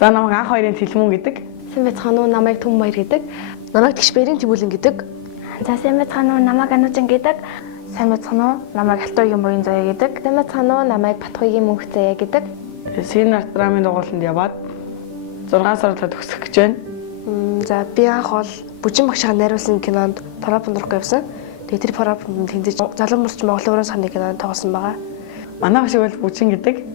За намайг анх хоёрын Тэлмүн гэдэг. Сайн байцгаана уу, намайг Түм баяр гэдэг. Намайг Тэгшбэрийн Төвүүлэн гэдэг. За сайн байцгаана уу, намайг Анужин гэдэг. Сайн байцгаана уу, намайг Алтуугийн Буян Заяа гэдэг. Сайн байцгаана уу, намайг Батхуйгийн Мөнх Заяа гэдэг. Синер драмын дугууланд яваад 6 сарлаа төгсөх гэж байна. За би анх бол Бүжин багшаа найруулсан кинонд Парапонд орох явсан. Тэгээд тэр Парапонд тэмдэж залуу мөрч Монголын өрөө сарны кинонд тоглосон байгаа. Манай багш бол Бүжин гэдэг.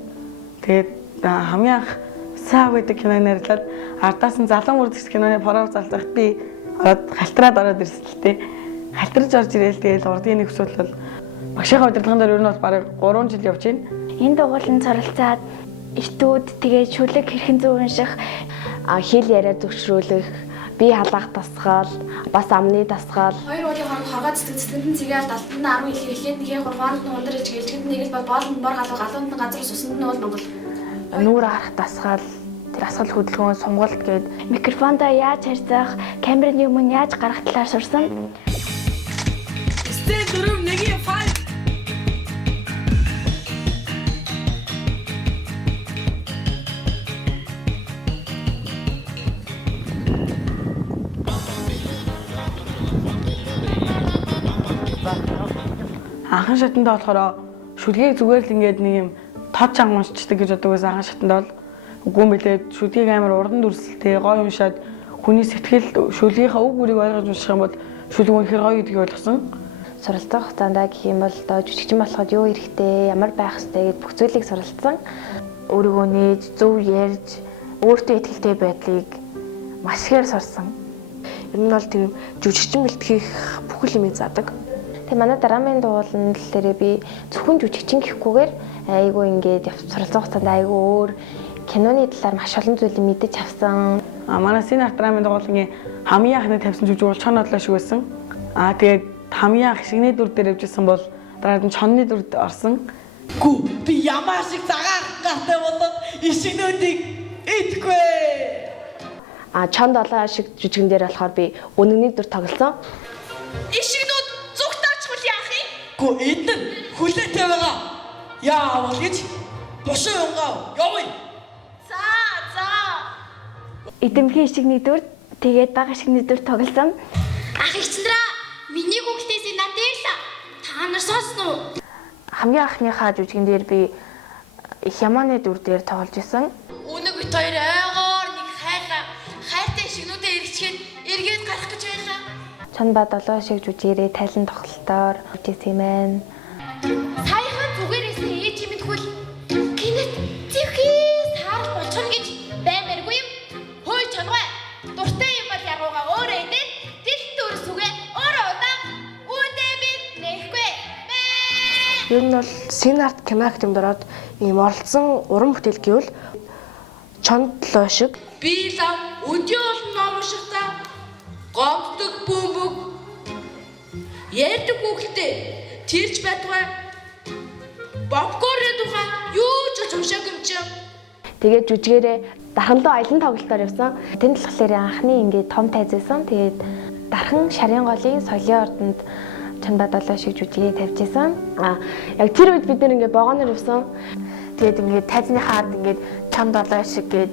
Тэгээд хамгийн анх Сав гэдэг кино нэрлээд ардаас нь залуу мөрдөгч киноны парав залзахад би халтраад ороод ирсэн л тээ. Халтраж орж ирээл тэгээд урдгийн нэг өсвөл бол багшийнхаа удирдлагын дээр ер нь бол бараг 3 жил явж байна. Энэ дугууланд суралцаад эртүүд тэгээд шүлэг хэрхэн зөв унших, хэл яриа зөвшөөрүүлэх, бие халаах дасгал, бас амны дасгал. Хоёр уулын хооронд хоргоо цэцгэнд нь цэгээл далтанд 10 их эхлээд нэгээ 3 хооронд нь ундар иж гэлжгэд нэг л боолнд бор галуу галуунд нь газар сусанд нь бол Монгол. Нүүр харах дасгал, тэр асгал хөдөлгөөн, сумгалт гээд Микрофондоо яаж харьцах, камерын өмнө яаж гарах талаар сурсан. Стен дөрөв нэгийн файл. Анхан шатанда болохоор шүлгийг зүгээр л ингээд нэг юм тод чанга уншчихдаг гэж боддог байсан анхан шатанда бол үгүй юм билээ. Шүлгийг амар урдан дүрслэлтэй гоё уншаад хүний сэтгэл шүлгийнхаа үг бүрийг ойлгож унших юм бол шүлэг үнэхээр гоё гэдгийг ойлгосон. Суралцах хугацаанд гэх юм бол одоо жүжигчин болоход юу хэрэгтэй, ямар байх ёстой гэд бүх зүйлийг суралцсан. өөрийгөө нээж, зөв ярьж, өөртөө итгэлтэй байдлыг маш ихээр сурсан. Ер нь бол тийм жүжигчин бэлтгэх бүхэл юмыг заадаг. Тэгээ манай драмын дугууланд л тэрэ би зөвхөн жүжигчин гэхгүйгээр айгүй ингээд суралцах хугацаанд айгүй өөр киноны талаар маш олон зүйлийг мэдэж авсан. Манай Синер драмын дугуулны хамгийн анхны тавьсан жүжиг бол Чон одлоо шиг байсан. Тэгээд хамгийн анх шигний дүр дээр явжсэн бол дараад нь Чонны дүрд орсон. Гү би ямар шиг цагаан гартай болоод ишигнүүдийг идэхгүй. Чон долоо шиг жүжигэн дээр болохоор би үнэгний дүр тоглосон. Ишигнүүд зүгтаачихвал яах юм? Гү эдэн хүлээтэй байгаа. Яавал гэж бошоо юнгаа явъя. За. Эдэмхийн ишигний дүр, тэгээд бага ишигний дүр тоглосон. Ах ихчнэраа миний гүгэлтээс надад л та нар сонсно уу? Хамгийн анхныхаа жүжигэн дээр би их ямааны дүр дээр тоглож исэн. Өнөг бит хоёр айгаар нэг хайртай ишигнүүдээ эргэчгээд эргээд гарах гэж байлаа. Чон ба долоо шиг жүжигээрээ тайлан тоглолтоор үжсэн юм байна. Саяхан зүгээрээс ээж юм идгүүл гинэт зэвхий саарл болчихно гэж баймааргүй юм. Хөөе чонгой. Дуртай юм бол ягуугаа өөрөө идээд дэлт өрсүгээ өөрөө удаа үүдээ би нэхгүй. Ер нь бол Синарт кино актемд ороод ийм оролцсон уран бүтээл гэвэл Чон долоо шиг Би лав өдөө бол ном уншихтаа гомддог бөмбөг ярьдаг хүүхдээ тэрч байтугай попкорн тухай юу ч уншаагүй юм чи. Тэгээд жүжигээрээ дархандаа аялан тоглолтоор явсан. Тэнд болохоор анхны ингээд том тайз байсан. Тэгээд дархан шарын голын соёлын ордонд Чон ба долоо шиг жүжигээ тавьж исэн. Яг тэр үед бид нэр ингээд богоноор явсан. тэгээд ингээд тайзныхаад ингээд Чон долоо шиг гээд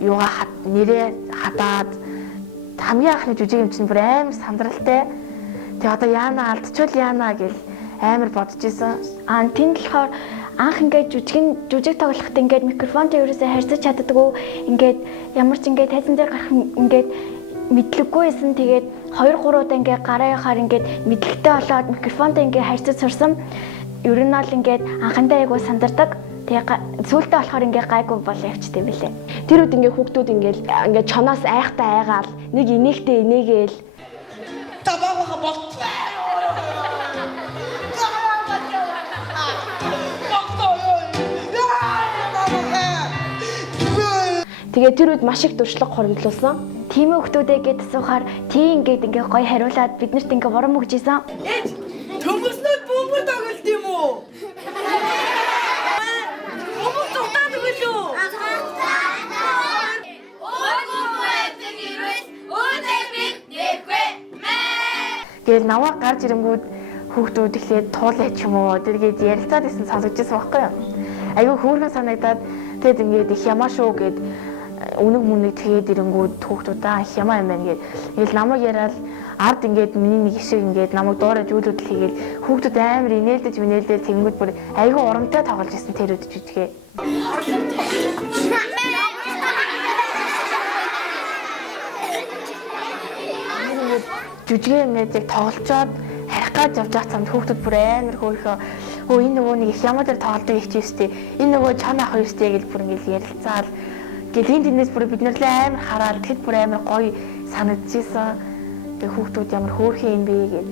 юугаа нэрээ хадаад хамгийн анхны жүжиг юм чинь бүр амар сандралтай. Тэгээ одоо яана алдчихвал яана гэл амар бодож исэн. Тэнд болохоор анх ингээд жүжиг тоглоход ингээд микрофонтой ерөөсөө харьцаж чаддаггүй. Ингээд ямар ч ингээд тайзан дээр гарах ингээд мэдлэггүйсэн. Тэгээд 2-3 удаа ингээд гараа яхаар ингээд мэдлэгтэй болоод микрофонтой ингээд харьцаж сурсан. Ер нь бол ингээд анхандаа айгуу сандардаг. Тэгээ сүүлдээ болохоор ингээ гайгүй болоо явчихдээ юм билээ. Тэр үед ингээ хүүхдүүд ингээ чоноос айхтаа айгаал нэг инээхтэй инээгээл Табаагаа болт. тэгээ тэр үед маш их дуршлаг хуримтлуулсан. Тийм хүүхдүүдээ гээд асуухаар тий ингээд ингээ гоё хариулаад биднэрт ингээ борон өгч ийсэн. Төмөснөд бөмбөр тоглолт юм уу? Гээл наваа гарч ирэнгүүд хүүхдүүд ихлээр туулаач юм уу тэргээд ярилцаад исэн сонсогдчихсан байхгүй юу. Айгүй хөөрхөн санагдаад тэгэд ингээд их ямаа шүү гэд үнэг мүнийг тэгээд ирэнгүүд хүүхдүүдээ их ямаа юм байна гэд. Ингээл намайг яриад ард ингээд миний нэг ишиг ингээд намайг дуурайж үйлдэл хийгээл хүүхдүүд амар инээлдэж минээлдэл тэгэнгүүт бүр айгүй урамтай тоглож исэн тэр үед жүжигээ. Жүжигээ мэдээ тоглолцоод харих гаж явж байгаа цамд хүүхдүүд бүр амар хөөхөө энэ нөгөө нэг их ямаа дээр тоглодог их чивстэй энэ нөгөө чанаа ах юустэй гэж бүр ингээд ярилцаал гэлийн тэрнээс бүр бид нэр л амар хараад тэгэд бүр амар гоё санагдчихсан. Тэгээ хүүхдүүд ямар хөөрхөн юм бэ гэж.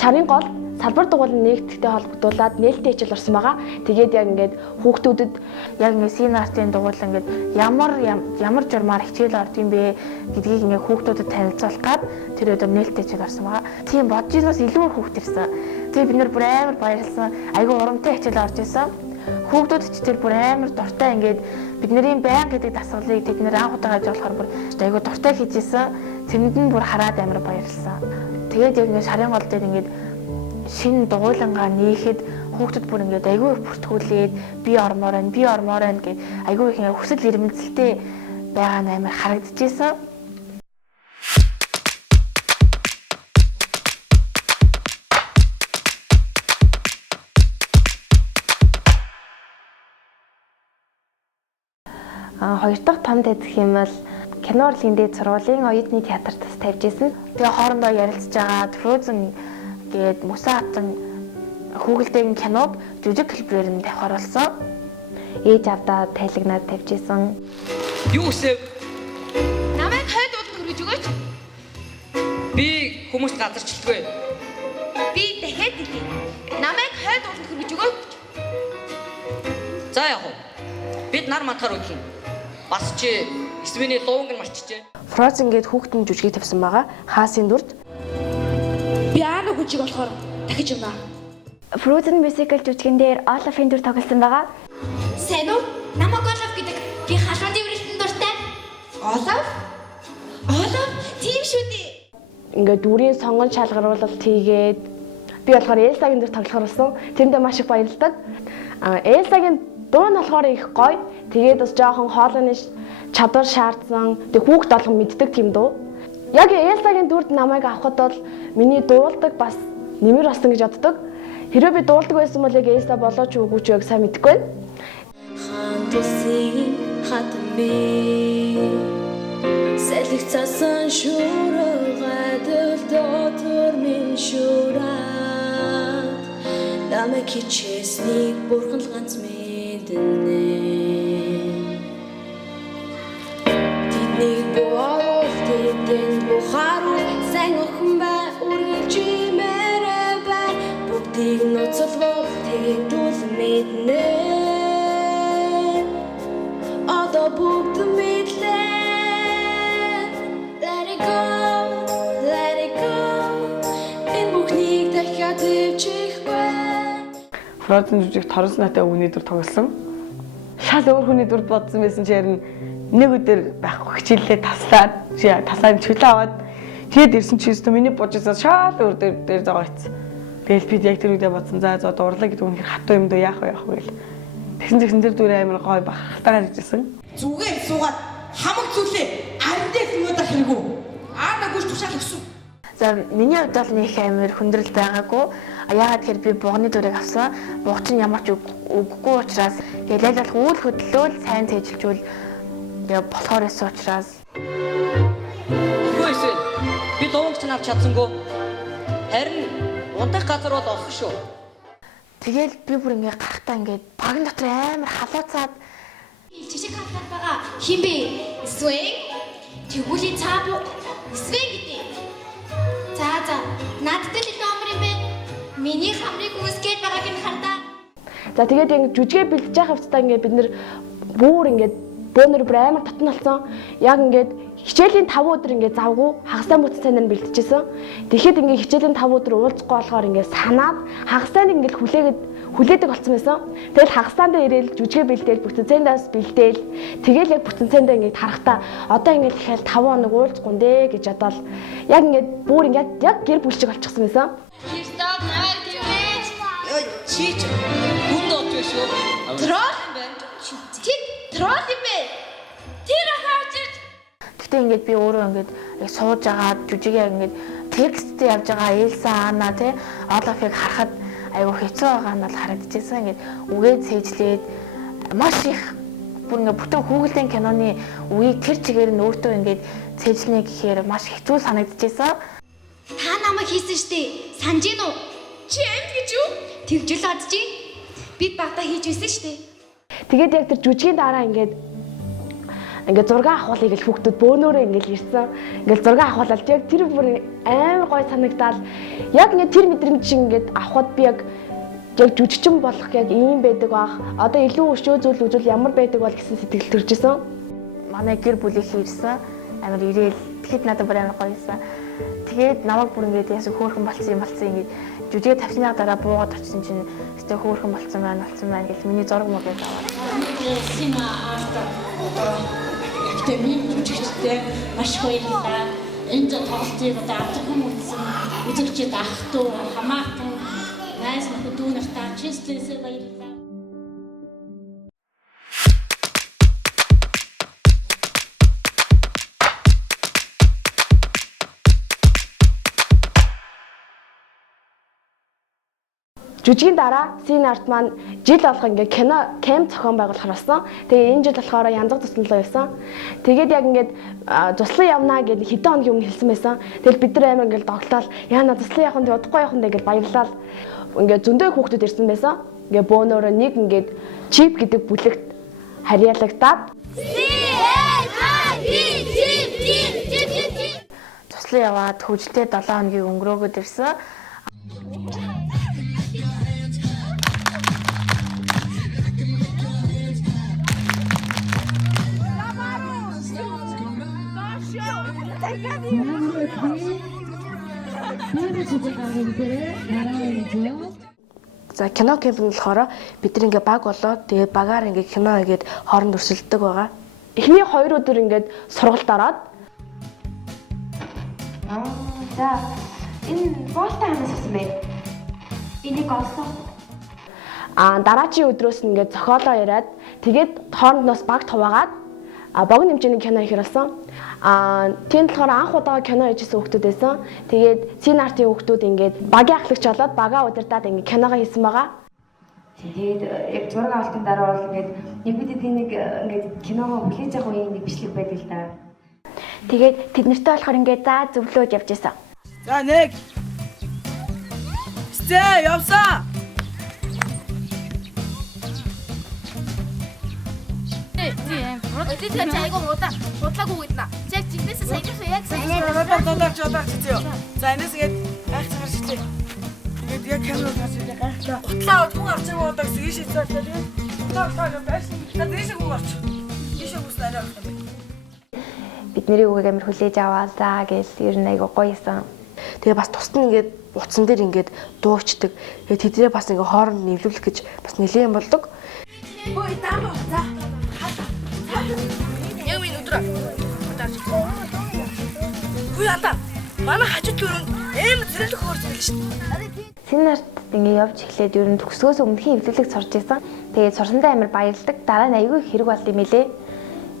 Шарын гол салбар дугуйлан нэгтгэхтэй холбогдуулаад нээлттэй хичээл орсон байгаа. Тэгээд яг ингээд хүүхдүүдэд яг ингээд син артын дугуйлан ингээд ямар журмаар хичээл орд юм бэ гэдгийг ингээд хүүхдүүдэд танилцуулах гад тэр өдөр нээлттэй хичээл орсон байгаа. Тийм бодож ирнээс илүү хүүхд ирсэн. Тэгээ бид нэр бүр амар баярлсан. Айгүй урамтай хичээл орж исэн. Хүүхдүүд ч тэр бүр амар дуртай ингээд бидний баян гэдэг дасгалыг тэд нэр анх удаа гаж болохоор бүр айгүй дуртай хийжсэн. Тэрэнд нь бүр хараад амар баярлсан. Тэгээд яг ингээд шарын гол дээр ингээд шинэ дугуйлангаа нээхэд хүүхдүүд бүр ингээд айгүй их бүртгүүлээд би ормоор байна гэд айгүй их ингээд хүсэл эрмэлзэлтэй байгаа нь амар харагдчихсан. Хоёр дахь том дайдах юм бол кино урлагийн дээд сургуулийн оюутны театрт бас тавьж исэн. Тэгээ хоорондоо ярилцж байгаа Frozen гээд Мөсөн хатан хүүхэлдэйн киног жүжиг хэлбэрээр нь давхар болсон. Ээж авдаа тайлагнаад тавьж исэн. Юу гэсэ Намайг хойд уулд хөргөж өгөөч. би хүмүүст газарчлалгүй. Би дахиад хэлье. Намайг хойд уулд хөргөж өгөөч. За яг уу. Бид нар мантахаар үгүй. Бас чи эсвэний луунг нь марчжээ. Frozen гээд хүүхдийн жүжигийг тавьсан байгаа. Хаасын дүрд Би аана хүчиг болохоор дахиж юмаа. Frozen musical жүжигэн дээр Olaf-ын дүр тоглосон байгаа. Сайн уу? Намайг Олаф гэдэг. Би халуун дэврэлтэн дуртай. Олаф? Олаф тийм шүү дээ. ингээд дүрийн сонгон шалгаруулалт хийгээд би болохоор Элсагийн дүр тоглохоор болсон. Тэрэндээ маш их баярлалаа. Элсагийн дуу нь болохоор их гоё. Тэгээд бас жоохон хоолойны чадвар шаардсан. Тэг хүүхд болгон мэддэг тийм дуу. Яг Элсагийн дүрд намайг авахд бол миний дуулдаг бас нэмэр болсон гэж боддог. Хэрвээ би дуулдаг байсан бол яг Элса болоо ч үгүй ч яг сайн мэдэхгүй байна. Хантусын хатми сэлгцсэн шуургаад дотор минь шуураад намайг хичээснийг бурхан л ганц мэднэ. Тэдний боол тэдэнд бухаар сайн охин бай үргэлж имээрээ бай бүгдийг ноцолвол тэгдүүл мэднэ. Одоо бүгд мэдлээ. Let it go, let it go. Энэ бүхнийг дахиад хийчихгүй. Frozen жүжиг торос натай өвний дүр тоглосон. Шал өөр хүний дүрд бодсон байсан чи харин нэг өдөр байхгүй хичээлээ таслаад чөлөө аваад тэгээд ирсэн чи өстө миний бужисаа шал өөр дээр зогоо ийцсэн. Тэгэл би яг тэр үедээ бодсон за дуурлаа гэдэг үнэхээр хатуу юм дөө яах вэ гэл. Тэгсэн тэр дүр амар гой бахалтайгаар хийжсэн. Зүгээр суугаад хамаг зүйлээ харин дээр хүмүүдэх хэрэггүй. Аана гүйж тушаал өгсөн. За миний хувьд бол нэг амар хүндрэл байгаагүй. Яагаад гэхээр би бугны дүрийг авсан. Буг чинь ямар ч үггүй учраас тэгээд яг л үйл хөдлөлөөл сайн цээжилжүүл болохоор эсэ учраас. Хөөс би луунг ч авч чадсангүй. Харин унтах газар бол олсон шүү. Тэгэл би бүр ингээ гарахтаа ингээд багн дотор амар халууцаад Жишээ хатаад байгаа. Хин бэ? Swing. Тэгвэл цаабу. Swing гэдэг. За надтай л номер юм бэ. Миний хамрыг үүсгэж байгааг нь хардаа. За тэгээд ингээд жүжигээ бэлдэж явах хэвчээ ингээд бид нэр бүр ингээд бөөнөр бүр амар татан болсон. Яг ингээд хичээлийн 5 өдөр ингээд завгүй хагастай бүтэн цайнаар бэлдэжсэн. Тэгэхэд ингээд хичээлийн 5 өдөр уулзахгүй болохоор ингээд санаад хагастай нэг ингээд хүлээдэг болсон байсан. Тэгэл хагасаандаа ирээл жүжигээ бэлдээл бүтэн цайндаас бэлдээл. Тэгэл яг бүтэн цайндаа ингээд харахтаа одоо ингээд дахиад 5 хоног уулзахгүй нэ гэж бодоол яг ингээд бүр ингээд яг гэр бүлчиг болчихсон байсан. Стop наваг тиймээч. Чич хүнд отвэ шүү. Трол юм бэ? Чи трол юм бэ? Тэр хаач Гэхдээ ингээд би өөрөө ингээд яг сууж агаад жүжигээ ингээд тексттэй явж байгаа Элса Анна тий Олафыг харахад айгүй хэцүү байгаа нь бол харагдчихсан. Ингээд үгээ цээжлээд маш их бүр ингээд бүтэн хүүхэлдэйн киноны үеийг тэр чигээр нь өөртөө ингээд цээжлэнэ гэхээр маш хэцүү санагдчихсан. Та намайг хийсэн штэ. Санаж гин үү? Чи амт гэж юу? Тэгжэл адж гин. Бид багтаа хийж байсан штэ. Тэгээд яг тэр жүжигийн дараа ингээд зураг авахыг л хүүхдүүд бөөнөрөө ингээд ирсэн. Ингээд зураг авахлал яг тэр бүр амар гой санагдал. Яг ингээд тэр мэдрэмж ингээд авахд би яг жүжигчин болох яг ийм байдаг бах. Одоо илүү өшөө зүйл үзвэл ямар байдаг бол гэсэн сэтгэл төржсэн. Манай гэр бүлийнхээ ирсэн. Амар ирээл тэгэхэд надад бүр амар гоёсэн. Тэгээд намайг бүр ингээд яасан хөөрхөн болцсон ингээд жүжигээ тавьсны дараа буугаад очсон чинь өстэй хөөрхөн болцсон байна гэж миний зураг мөрөд аваад. Сима арта академик жүжигчтэй маш баярлалаа. Энд тоглолтыг одоо авдрахын үзсэн үзэгчид ах トゥ хамаатан найз нөхөд дүү нартаа чиглэлээсээ баярлалаа. Жүжигийн дараа Син арт маань жил болох ингээд кино камп зохион байгуулахар болсон. Тэгээ энэ жил болохоор янзлаг туслалаа байсан. Тэгээд яг ингээд туслан явнаа гэж хэдэн хоногийн өмнө хэлсэн байсан. Тэгэл бид нар амар ингээд тоглолтол яана туслан явах нь удахгүй явах нь гэж баярлал. Ингээд зөндөө хүүхдүүд ирсэн байсан. Ингээд бөөнөрөө нэг ингээд чип гэдэг бүлэгт харьяалагдаад туслан яваад хөвжөлтэй 7 хоногийн өнгөрөөгд ирсэн. За кино камп нь болохоор бид нэг баг болоод тэгээд багаар ингээ кино хийгээд хооронд өрсөлддөг байгаа. Эхний 2 өдөр ингээд сургалт ороод За энэ боолтой хамаас авсан бэ? Энийг олсон. Дараагийн өдрөөс нь ингээд зохиолоо яриад тэгээд хоорондоос баг хуваагаад богино хэмжээний кино хийхэр болсон. Тийм болохоор анх удаа кино хийжсэн хүүхдүүд байсан. Тэгээд Син артын хүүхдүүд ингээд багийн ахлагч болоод бага удирдаад ингээд киногоо хийсэн байгаа. Тэгээд яг зураг авалтын дараа бол ингээд нэг бид энийг ингээд киногоо хүлээж авах үеийн нэг бичлэг байдаг л да. Тэгээд тэд нартай болохоор ингээд заа зөвлөөд явж байсан. За нэг. Стэ явсаа. 어디서 자이고 못하고 있나? 제가 집에서 살면서 약 За энэс гээд гайхацгаар шилээ. Тэгээд яг камераа тавьчих гайхлаа. Утлаа хүн авч байгаа удаа гэсэн шийдсэн тэгээд утлаа байсан. За дэшээ хүн авч. Дэшээ хүс арай авах юм. Бидний үгийг амар хүлээж аваалаа гэж ер нь айгу гоёсэн. Тэгээ бас тусад нь ингээд утсан дээр ингээд дуучдаг. Тэгээ тэднээ бас ингээд хооронд нэвлүүлэх гэж бас нэлээд болдог. Ой таа. За. Яг минь өдрөө. Хүй ата. Манай хажууд төрөнд эм зэрлэг хөөрч байлаа шүү дээ. Син арт ингээ явж эхлээд ер нь төгсгөөс өмнөхийн эвлэлэг сурч исэн. Тэгээд сурсандаа амар баярлдаг. Дараа нь аягүй хэрэг болд юм элэ.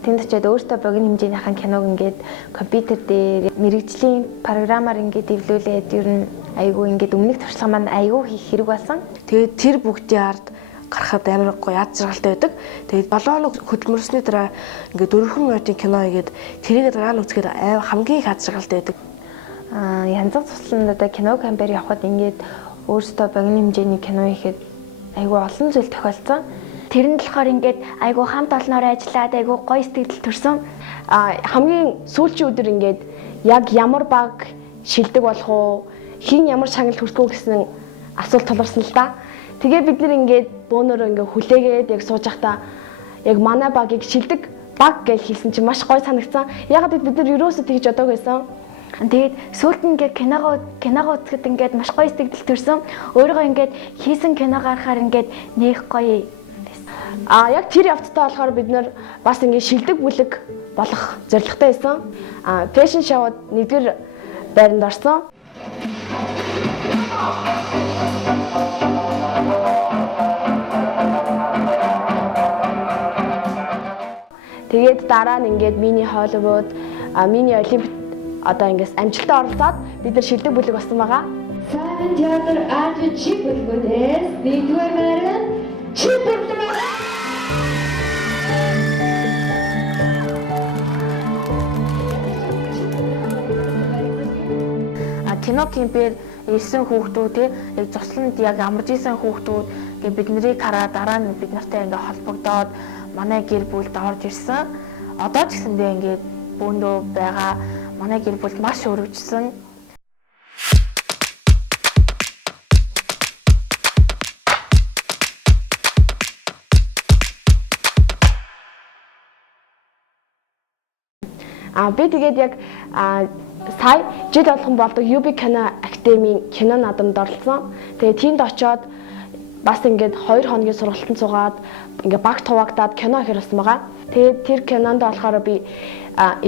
Тэнд очиод өөртөө богино хэмжээнийхэн киног ингээд компьютер дээр мэрэгжлийн програмаар ингээд эвлүүлээд ер нь аягүй ингээд өмнөх туршлага маань аягүй хийх хэрэг болсон. Тэгээд тэр бүгдийн ард гарахад амар гоё яд жаргалтай байдаг. Тэгээд 7 хоног хөдөлмөрсний дараа ингээд 4 минутын кино хийгээд тэрийг дараа нь үзэхээр хамгийн их яд жаргалтай байдаг. Янзлаг тусланд одоо кино кампээр явхад ингээд өөртөө богино хэмжээний кино хийхэд аягүй олон зүйл тохиолдсон. Тэр нь болохоор ингээд айгу хамт олноор ажиллаад айгу гоё сэтгэл төрсөн. Хамгийн сүүлчийн өдөр ингээд яг ямар баг шилдэг болох уу, хин ямар шагнал хүртэх үү гэсэн асуулт тулгарсан л да. Тэгээ бид нэр ингээд бөөнөрөө ингээд хүлээгээд яг сууж байхдаа яг манай багийг шилдэг баг гэж хэлсэн чинь маш гоё санагдсан. Ягаад бид нар ерөөсөө тэгж бодог байсан. Тэгээд сүүлд нь ингээд киногоо үзэхэд ингээд маш гоё сэтгэл төрсөн. Өөрийгөө ингээд хийсэн киногоо харахаар ингээд нэх гоё. Яг тэр явцтай болохоор бид нар бас ингээд шилдэг бүлэг болох зорилготой байсан. Фэшн шоуд нэгдүгээр байранд орсон. Тэгээд дараа нь ингээд мини Холливуд, мини олимпиад одоо ингээс амжилттай оролцоод бид нар шилдэг бүлэг болсон байгаа. Сайн театр аж чи бүлгүүдээс нэгдүгээр байранд чи бүлэг байна. Кино кемпээр ирсэн хүүхдүүд яг цусланд яг амарж исэн хүүхдүүд ингээ бид нарыг хараад дараа нь бид нартай ингээ холбогдоод манай гэр бүлд орж ирсэн. Одоо ч гэсэндээ ингээ бөөндөө байгаа манай гэр бүлд маш өргөжсөн. Би тэгээд яг сая жил болгон болдог UB кино академийн кино наадамд оролцсон. Тэгээд тийнд очиод бас ингээд 2 хоногийн сургалтанд суугаад ингээд баг туваагдаад кино хийх болсон байгаа. Тэгээд тэр кинонд болохоор би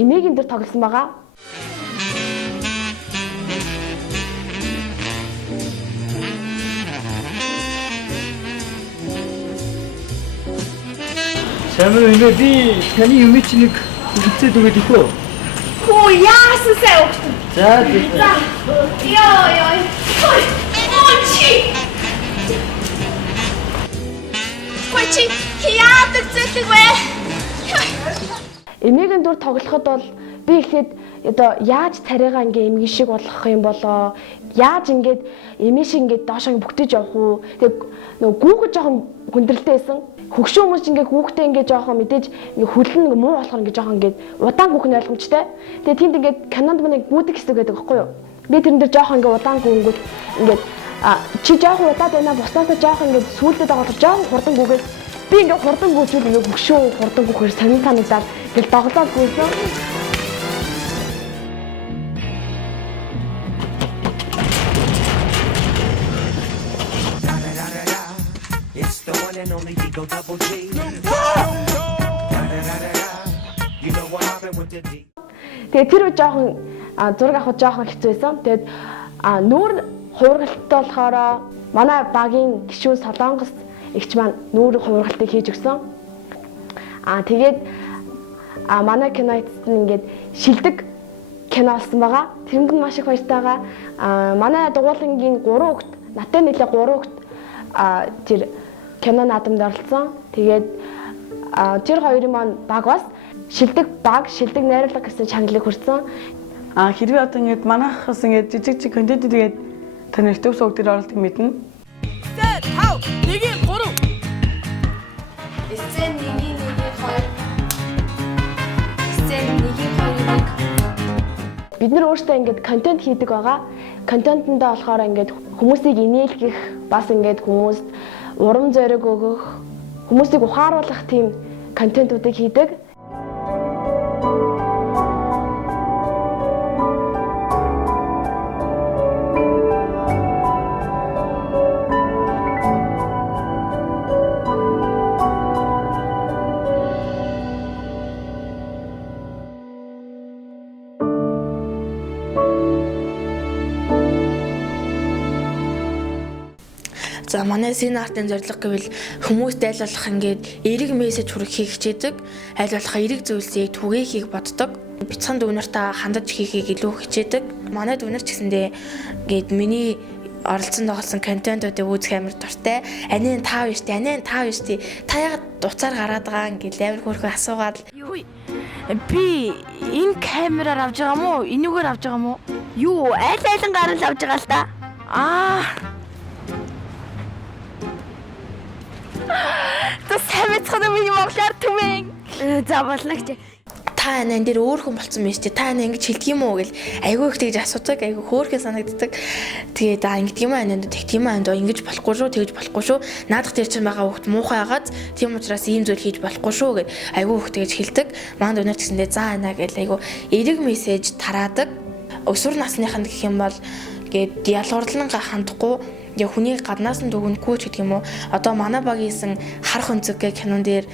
эмээгийн дээр тоглосон байгаа. Самир эмээ би таны эмээ чи нэг хилцээд өгөөд ихөө. Хөө яасан сая өгсөн. За. Ёо. Чи. Чи яадаг зүйлэг вэ? Эмээгийн дүр тоглоход бол би ихэд одоо яаж царайгаа ингээ эмгэн шиг болгох юм болоо? Яаж ингээд эмээ шиг ингээд доошоо бүгдэж явах уу? Тэгээ нөгөө гүүгэж жоохон хүндрэлтэй байсан. Хөгшөө хүмүүс ингээ хүүхдээ ингээ жоохон мэдээж ингээ хөлн ингээ муу болохоор ингээ жоохон ингээ удаан гүхэн ойлгомжтой. Тэгээ тиймд ингээ кинонд мань гүдэг хэсэг байдаг байхгүй юу? Би тэрэн дээр жоохон ингээ удаан гүнгүүд ингээ чи жоохон удаад байна буснасаа жоохон ингээ сүулдээд байгаа бол жоохон хурдан гүгээд би ингээ хурдан гүйжүүл ингээ хөгшөө хурдан гүхээр сонин санагдаад ингээл доглоод гүйсэн. Тэгээ тэр үе жоохон зураг авах жоохон хэцүү байсан. Тэгээд нүүр хуургалттай болохоор манай багийн гишүүн Солонгос эгч маань нүүр хуургалтыг хийж өгсөн. Тэгээд манай кино эцэст нь ингээд шилдэг кино болсон байгаа. Тэрэнд нь маш их баяртай байгаа. Манай дугуулангийн 3 хүүхэд, надтай нийлээ 3 хүүхэд тэр кино наадамд оролцсон. Тэгээд тэр хоёрын маань баг бас шилдэг баг, шилдэг найруулга гэсэн чангалыг хүртсэн. Хэрвээ одоо ингээд манайхаас ингээд жижиг контент тэгээд таны YouTube сувг дээр оролдох мэднэ. Бид нар өөрсдөө ингээд контент хийдэг байгаа. Контентэндээ болохоор ингээд хүмүүсийг инээлгэх, бас ингээд хүмүүст урам зориг өгөх, хүмүүсийг ухааруулах тийм контентуудыг хийдэг. За манай син артын зорилго гэвэл хүмүүст айл болох ингээд эерэг мессеж хүргэхийг хичээдэг. Айл болох эерэг зүйлсийг түгээхийг боддог. Бяцхан дүүнэртэй хандаж хийхийг илүү хичээдэг. Манай дүүнэр ч гэсэндээ ингээд миний оролцсон тоглосон контентуудыг үзэх амар дуртай. Анийн тав биш тий. Та ягаад дуцаар гараад байгаа ингээд амар хөөрхөн асуугаад Би энэ камераар авч байгаа мó? Энүүгээр авч байгаа мó? Юу, айлан гарал авч байгаа л та. Тэ самцхан миний монголоор түмэн. За болно гэж. Та энэ дээр өөр хүн болцсон мэт чи та энэ ингэж хэлдэг юм уу гэл айгүй их тэгж асуудаг айгүй хөөрхөн санагддаг. Тэгээд ингэдэг юм аа тэгдэг юм аа ингэж болохгүй шүү тэгж болохгүй шүү наадах дээр чинь байгаа хүүхд муухай агаад тийм учраас ийм зүйл хийж болохгүй шүү гэд айгүй их тэгж хэлдэг. Манд өнөр гэсэндээ за анаа гэл айгүй эерэг мессеж тараадаг. Өсвөр насныханд гэх юм бол гээд ялгуурлангаа хандахгүй яг хүний гаднаас нь дүгнэхгүй ч гэдэг юм уу. Одоо манай багийнсэн харах өнцөг гэх кинон дээр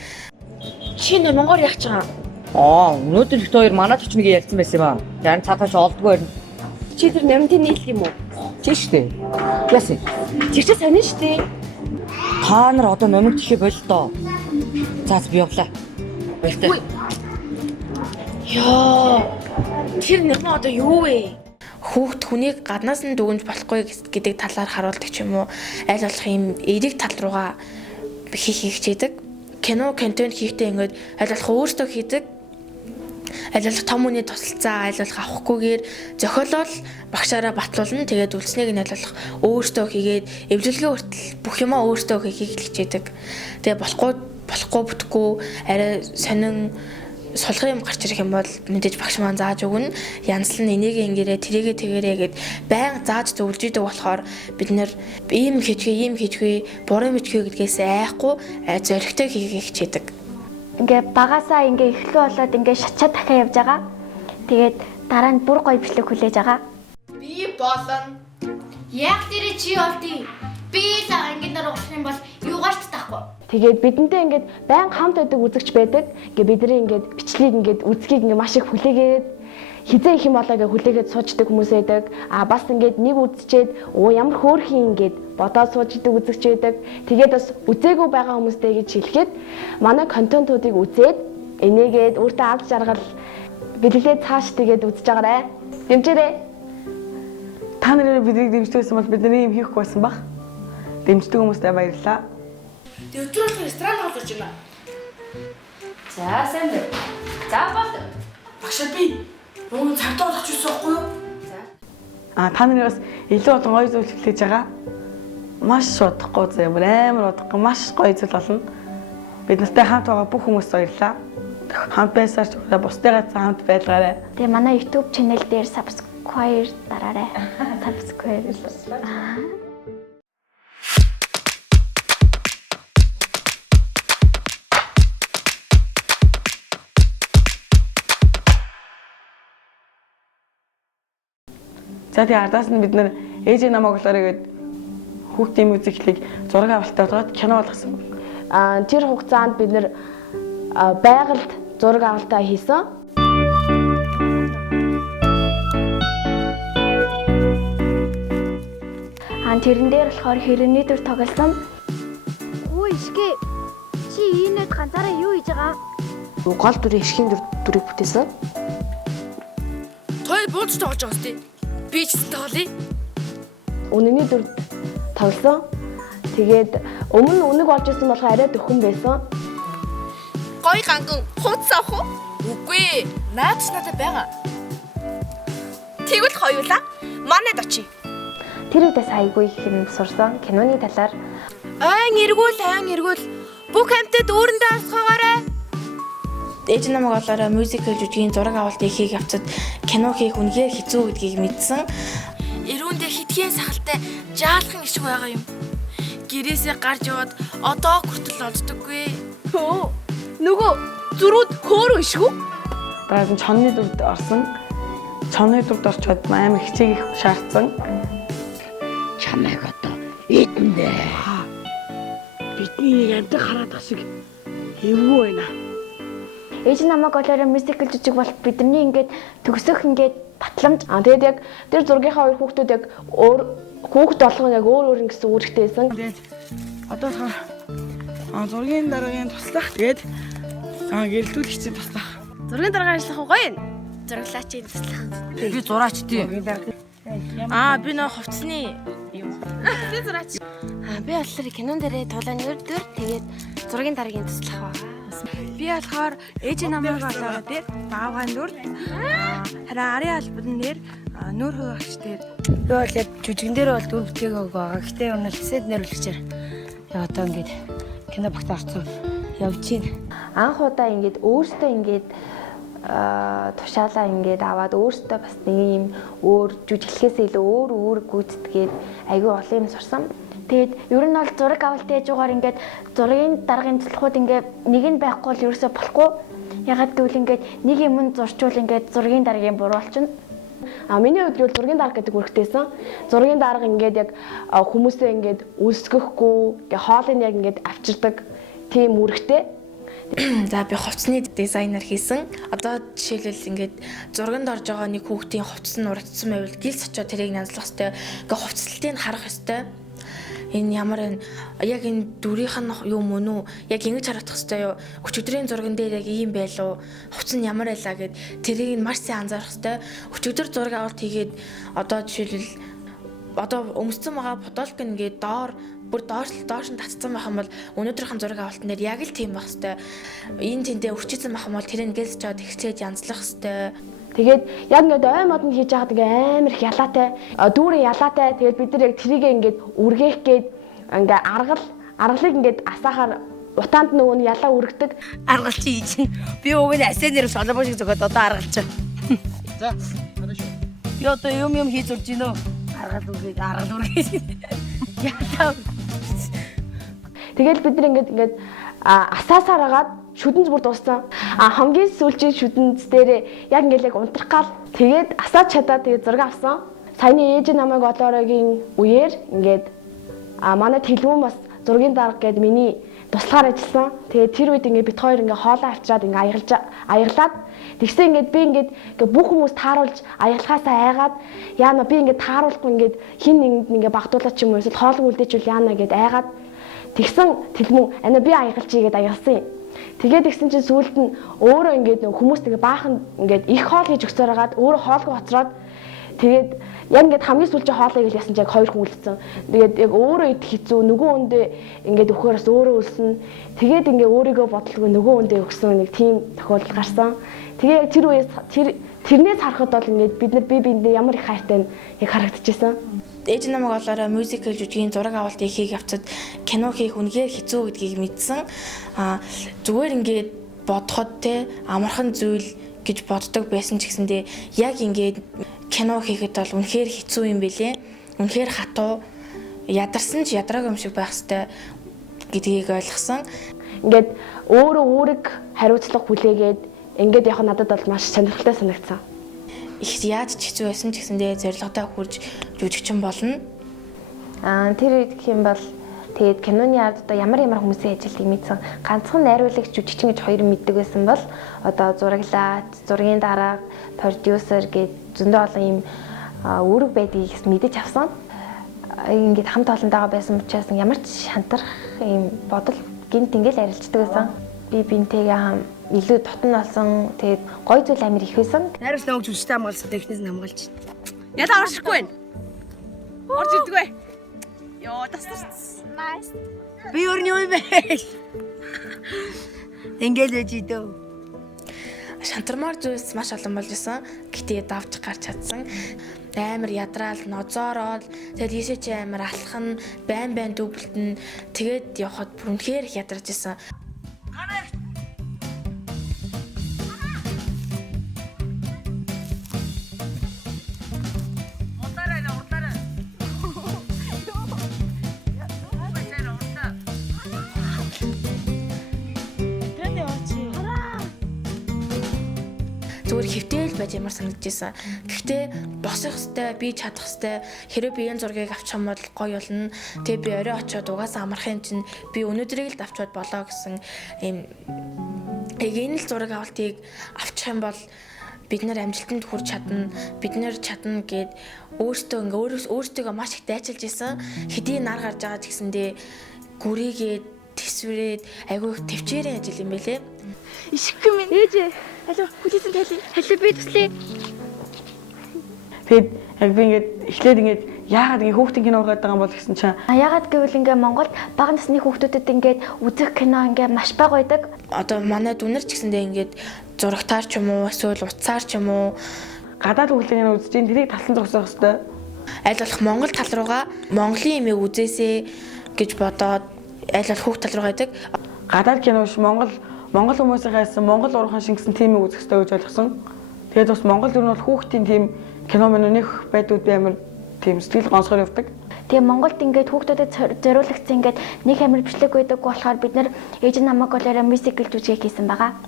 Чи нэ монгол яах чагаа? Өнөөдөр ихтэй хоёр манай төчнийг ярьсан байсан юм аа. Зарим цаатаач олдгүй байна. Чи тэр намтын нийлэх юм уу? Тийш үү? Яасан? Тэр чи сонин штэ. Та нар одоо номиг тишээ боль доо. За би явлаа. Баяртай. Ёо. Тэр нэр нь одоо юу вэ? Хүүхд хүнийг гаднаас нь дүгнж болохгүй гэдэг талаар харуулдаг ч юм уу. Аль болох юм эерэг тал руугаа хийх хийдэг. Кино контент хийхдээ ингээд аль болох өөртөө хийдэг. Аль болох том хүний тусалцаа аль болох авахгүйгээр зохиолол багшаараа батлуулна. Тэгээд үлснэг нь аль болох өөртөө хийгээд эвлүүлгээ хүртэл бүх юмаа өөртөө хийхийг хичээдэг. Тэгээд болохгүй бүтэхгүй арай сонин сулгын юм гарч ирэх юм бол мэдээж багш маань зааж өгнө. Янзлан энийг ингэрээ тэрийгэ тэгэрээ гэд байнга зааж зөвлөж идэг болохоор бид нэр ийм хийчихвээ, буруу мэдхээ гэдгээс айхгүй зоригтой хийхийг хичээдэг. Ингээ багасаа ингээ эхлүү болоод ингээ шатчаа дахиад явж байгаа. Тэгээд дараа нь бүр гоё бичлэг хүлээж байгаа. Би болно. Яг тэр чи олдё. Би л ангийн дараа болох юм бол юугаарч тахгүй. Тэгээд бидэнтэй ингээд байн хамт байдаг үзэгч байдаг. Ингээ бидний ингээд бичлийг ингээд үзгийг ингээ маш их хүлээгээд хизээ их юм болоо ингээ хүлээгээд сууждаг хүмүүс байдаг. Бас ингээд нэг үзчихэд ямар хөөрхөн ингээд бодоод сууждаг үзэгч байдаг. Тэгээд бас үзээгүй байгаа хүмүүстэй гэж хэлэхэд манай контентуудыг үзээд энийгээд өөртөө авч жаргал бэлгэлээ цааш тэгээд үзэж байгаарэ. Дэмжээрэй. Та нарыг биднийг дэмждэгсэн бол бидний юм хийхгүй байсан баг. Дэмждэг хүмүүстээ баярлалаа. Тэг өдрөөр ресторан холж байна. За сайн байна. За бол. Багшаа би нөгөө цагтаа болох ч байсан байхгүй юу? Та нараас илүү олон гоё зүйл хүлээж байгаа. Маш удахгүй зэ амар удахгүй маш гоё зүйл болно. Бид нартай хамт байгаа бүх хүмүүст баярлалаа. Хамт байсаар ч бусдыгаа хамт байлгаарай. Тэгээ манай YouTube channel дээр subscribe дараарай. Subscribe. За тэгээ ардаас нь бид нэр ээж намайг болоорой гээд хүүхдийн мюзиклийг зураг авалттай болгоод кино болгосон. Тэр хугацаанд бид нэр байгальд зураг авалтаа хийсэн. Тэрэн дээр болохоор хэрний дүр тоглосон. Өө ишгэ. Чи ийнэд ганцаараа юу хийж байгаа? Гол дүрийн эшхийн дүрийг бүтээсэн. Той бууж тоглож байгаа сте. Би ч тоглоё. Үнэний дүр тоглосон. Тэгээд өмнө үнэг болж исэн болохоор арай дөхөн байсан. Гой ганган хууц авах уу? Үгүй. Наач надад байгаа. Тэгвэл хоёулаа манайд очие. Тэр үедээ айгүй их юм сурсан киноны талаар. Айн эргүүл бүх хамтад өөрөндөө асгаагаарай. Ээж намайг олоорой мюзикл жүжигийн зураг авалт хийх явцад кино хийх үнэхээр хэцүү гэдгийг мэдсэн. Эрүүндээ хитгэн сахалтай жаалхан ишг байгаа юм. Гэрээсээ гарч яваад одоо хүртэл олддоггүй. Нөгөө зүрүүд хөөрөө ишгүү? Дараа нь чонны дүрд орсон. Чонны дүрд орчоод амар хичээх шаардсан. Чамайг одоо эдэндээ. Бидний нэг амтыг хараад ах шиг эвгүй байна. Ээж намайг олоорой мюзикл жүжиг бол бидний ингээд төгсөх ингээд батламж. Тэгээд яг тэр зургийнхаа хоёр хүүхдүүд яг өөр хүүхд болгоно яг өөр ингэсэн үүрэгтэйсэн. Тэгээд одоо зургийн дараагийн туслах. Тэгээд гэрэлтүүл хийчих туслах. Зургийн дараагийн ажиллах гоё юм. Зураглаачийн туслах. Би зураач тий. Би нөө хувцсны юм. Би зураач. Би болохоор кинон дээрээ тулааны дүр тэгээд зургийн дараагийн туслах байгаа. Би болохоор ээж намайг олоорой тий. Баавгаан дүр. Харин арын албан дээр нүүр хөвөгч дээр. Би бол яг жүжигэн дээр бол дүр бүтээгээг байгаа. Гэтэ үнэлсэд нэрлэгчээр яг одоо ингээд кино багт орсон явж байна. Анх удаа ингээд өөртөө ингээд тушаалаа ингээд аваад өөртөө бас нэг юм өөр жүжиглэхээс илүү өөр гүйцэтгээд айгүй олон юм сурсан. Тэгээд ер нь бол зураг авалт ээж угаар ингээд зургийн дараагийн туслахууд ингээд нэг нь байхгүй бол ерөөсөө болохгүй. Ягаад гэвэл ингээд нэг юм зурчвал ингээд зургийн дараагийн буруу болчихно. Миний хувьд бол зургийн дарга гэдэг үүрэгтэйсэн. Зургийн дарга ингээд яг хүмүүсээ ингээд үсгэхгүй, ингээд хоолыг яг ингээд авчирдаг тийм үүрэгтэй. За би хувцсны дизайнер хийсэн. Одоо жишээлбэл ингээд зурганд орж байгаа нэг хүүхдийн хувцас нь урагдсан байвал гэл сочоо тэрийг нянзлах ёстой. Ингээ хувцсалтыг харах ёстой. Энэ ямар яг энэ дүрийнх нь юу мөн үү? Яг ингэж харагдах хэрэгтэй юу? Өчигдрийн зурган дээр яг ийм байлуу. Хувцас нь ямар байлаа гэд тэрийг нь маш сайн анзаарах хэрэгтэй. Өчигдөр зураг авалт хийгээд одоо жишээлбэл одоо өмссөн байгаа фотолог ингээд бүр доош нь татсан байх юм бол өнөөдрийнхэн зураг авалтан дээр яг л тийм байх хэрэгтэй. Энэ тэнтэй өрчсөн байх юм бол тэрийг гэлж чад ихсээд янзлах хэрэгтэй. Тэгээд яг ингээд ой модонд хийж байгаад ингээ амар их ялаатай, дүүрэн ялаатай. Тэгээд бид нар яг трийг ингээд үргээх гээд ингээ аргалыг ингээд асаахаар утаанд нөгөө нь ялаа үргэдэг. Аргал чи чинь. Би уг нь асенэр солонгоо шиг зөгөөд одоо аргалч. За, хорошо. Би одоо юм хийж урж гинөө. Аргал үргээд. Ялаа. Тэгэл бид нар ингээд асаасаар агаад шүдэнц бүр дууссан. Хамгийн сүүлчийн шүдэнц дээр яг ингээд унтрах гал тэгээд асаач чадаад тэгээд зураг авсан. Саяны ээж намайг олоорогийн үеэр ингээд манай тэлгүүн бас зургийн дарга гээд миний туслахаар ажилласан. Тэгээд тэр үед ингээд бит хоёр ингээд хоолоо авчираад ингээд аяглаад тэгсэн ингээд би ингээд бүх хүмүүс тааруулж аялахаасаа айгаад яана би ингээд тааруулахгүй ингээд хин нэгэнд ингээд багтуулаад ч юм уу эсвэл хоолыг үлдээчүүл яана гэд айгаад тэгсэн тэлмэн ана би аягалчий гэд аялсан юм. Тэгээд тэгсэн чинь сүүлд нь өөрөө ингээд хүмүүс тэгээ баахан ингээд их хоол хийж өгсөөр хагаад өөрөө хоолгүй хоцроод тэгээд яг ингээд хамгийн сүүлчийн хоолыг л ясан чинь яг 2 хүн үлдсэн. Тэгээд яг өөрөө идэх хэцүү нөгөө хүндээ ингээд өгөхөөс өөрөө үлсэн. Тэгээд ингээд өөрийгөө бодлого нөгөө хүндээ өгсөн нэг тийм тохиолдол гарсан. Тэгээ яг тэр үеэс тэрнээс харахад бол ингээд бид нар биендээ ямар их хайртай яг харагдчихсан. Ээж намайг олоорой мюзикл жүжигийн зураг авалт хийх явцад кино хийх үнэхээр хэцүү гэдгийг мэдсэн. Зүгээр ингээд бодоход те амархан зүйл гэж боддог байсан ч гэсэндээ яг ингээд кино хийхэд бол үнэхээр хэцүү юм бэлээ. Үнэхээр хатуу ядарсан ч ядраагүй юм шиг байх хэвээр гэдгийг ойлгосон. Ингээд өөрийг хариуцлага хүлээгээд ингээд яг надад бол маш сонирхолтой санагдсан. Их яаж ч хэцүү байсан ч гэсэндээ зорилготой хүрж жүжигчин болно. Тэр үед гэх юм бол тэгээд киноны ард одоо ямар хүмүүсийн ажилтгийг мэдсэн. Ганцхан найруулагч жүжигчин гэж хоёр мэддэг байсан бол одоо зураглаач, зургийн дарга, продюсер гээд зөндөө олон юм үүрэг байдгийг мэдэж авсан. Ингээд хамт олондоо байсан учраас ямар ч шантарх юм бодол гинт ингээл арилждаг байсан. Би бинтэйгээ илүү дотн болсон. Тэгээд гой зүйл амир их байсан. Найрс нэг жүжигтэй хамгаалсан техникээс хамгаалж. Ялаа оршихгүй байна. Орж ирдэг бай. Йоо, тастарч. Nice. Би өрний үе бэ. Ингээл байж идөө. Шантармаар зүйлс маш олон болж исэн. Гэтээ давж гарч чадсан. Амар ядраал, нозоороод тэгээд ийшээ чи амар алхах нь байн дүүбэлтэн тэгээд явхад бүр үнэхээр их ядарч исэн. Зүгээр хэвтэйл байж ямар санагдажсэн. Гэхдээ босох хэвээр би чадах хэвээр хэрэв би энэ зургийг авчих юм бол гоё болно. Тэгээ би орой очиод угаасаа амархын чинь би өнөөдрийг л авчиад болоо гэсэн юм. Энэ л зураг авалтыг авчих юм бол бид нэр амжилтанд хүрч чадна. Бид нэр чадна гэд өөртөө маш их дайчилж исэн. Хэдий нар гарч байгаа ч гэсэндээ гүрийгээд тэсвэрээд айгүй их төвчээрэн ажил юм байлээ. Ишггүй минь. Ээж. Алуу, хүлээсэн тайлээ. Халуу би туслая. Тэгэд яг би ингээд эхлээд ингээд яагаад ингэ хүүхдийн кино гараад байгаа юм бол гэсэн чинь яагаад гэвэл ингээ Монголд бага насны хүүхдүүдэд ингээд үзэх кино ингээ маш бага байдаг. Одоо манай дүнэр ч гэсэндээ ингээд зурагтаар ч юм уу эсвэл утсаар ч юм уу гадаад хүүхдийн кино үзэж ин тэрийг талсан зогсоох хэвээр. Аль болох Монгол тал руугаа Монголын юмыг үзээсэй гэж бодоод аль болох хүүхд тал руугаа идэг. Гадаад кино биш Монгол хүмүүсийн хайсан Монгол урхан шингэсэн тиймийг үзэх хэрэгтэй гэж ойлгосон. Тэгээд бас Монгол дүр нь бол хүүхдийн тийм кино мөнөх байдууд би амар тийм сэтгэл гонсгор явдаг. Тэгээ Монголд ингээд хүүхдүүдэд зориулагдсан ингээд нэг амир бичлэг байдаг болохоор бид нар ээж намайг олоорой мюзикл жүжиг хийсэн байгаа.